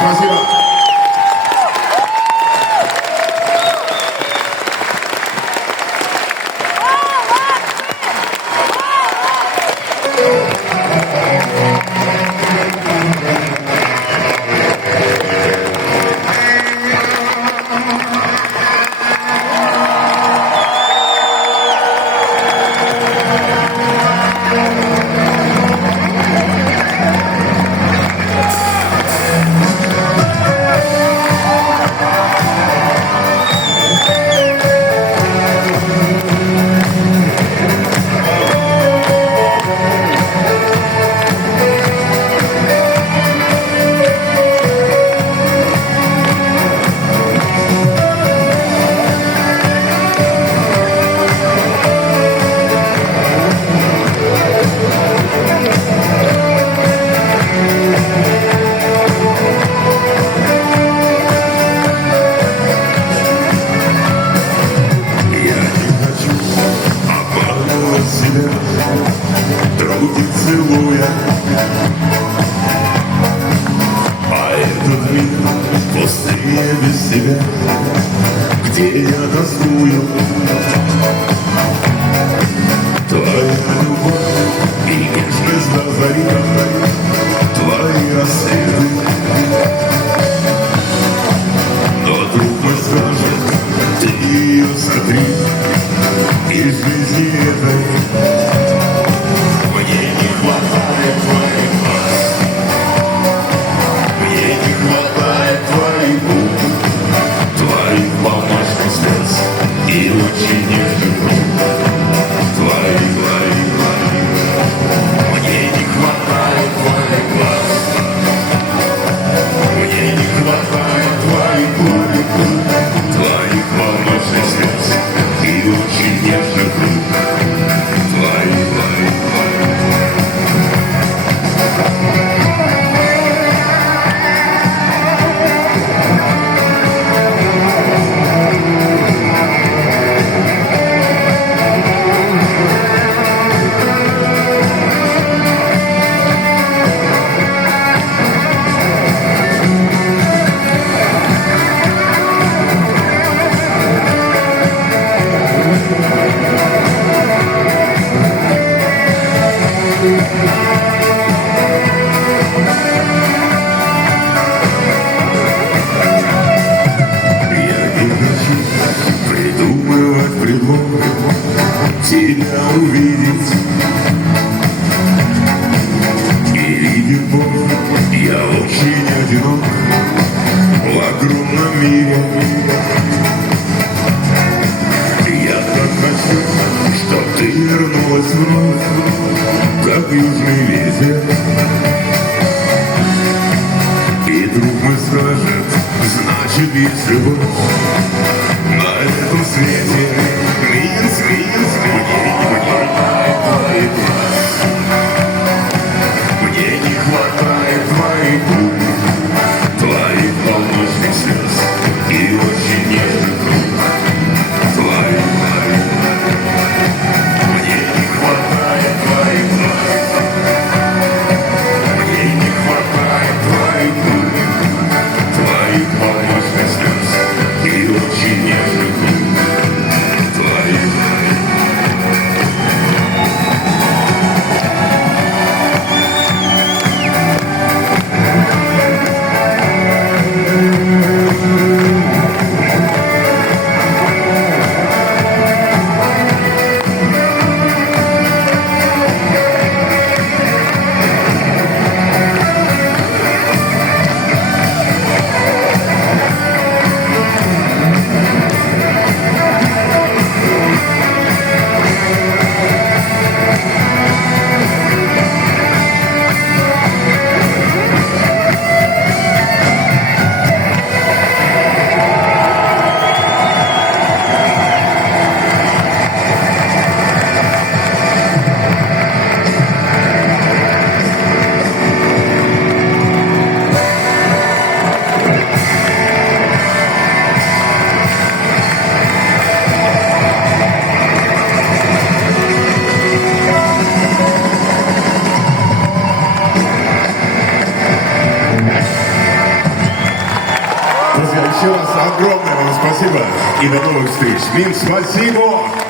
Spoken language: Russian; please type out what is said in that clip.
Спасибо. Руки целуя, а этот мир пустынее без тебя, где я тоскую. Твоя любовь и нежность до зари, твои рассветы. Но друг мой скажет, ты ее сотри из жизни этой. И очень нежных твоих, мне не хватает твоих глаз, мне не хватает твоих губ, твоих молочных слез и очень нежных рук, твоих. Придумывать предлог тебя увидеть. И видит Бог, я очень одинок в огромном мире. Я так хочу, чтоб ты вернулась вновь, как южный ветер. И друг мой скажет, значит, есть любовь на этом свете. Минск, мне не хватает твоих губ, твоих молочных слез и очень нежных рук, твоих. Мне не хватает твоих глаз, мне не хватает твоих губ, твоих молочных слез и очень Еще раз огромное вам спасибо и до новых встреч. Мин, спасибо!